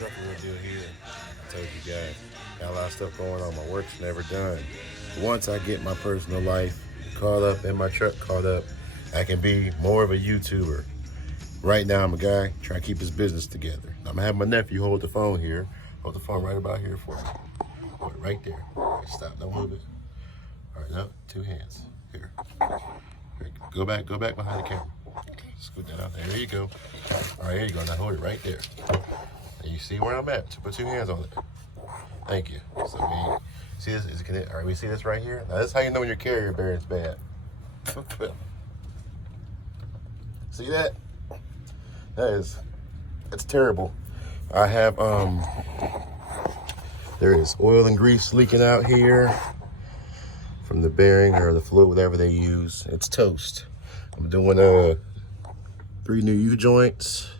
truck real deal here. I told you guys, got a lot of stuff going on. My work's never done. Once I get my personal life caught up and my truck caught up, I can be more of a YouTuber. Right now, I'm a guy trying to keep his business together. I'm gonna have my nephew hold the phone here. Hold the phone right about here for me. Hold it right there. All right, stop, don't move it. All right, no, two hands. Here. Here. Go back behind the camera. Scoot that out there. There you go. All right, here you go. Now hold it right there. And you see where I'm at. Put two hands on it. Thank you. So we see this. Is it connected? All right, we see this right here. Now this is how you know when your carrier bearing's bad. See that? That's terrible. I have there is oil and grease leaking out here from the bearing or the fluid, whatever they use. It's toast. I'm doing 3 new U-joints.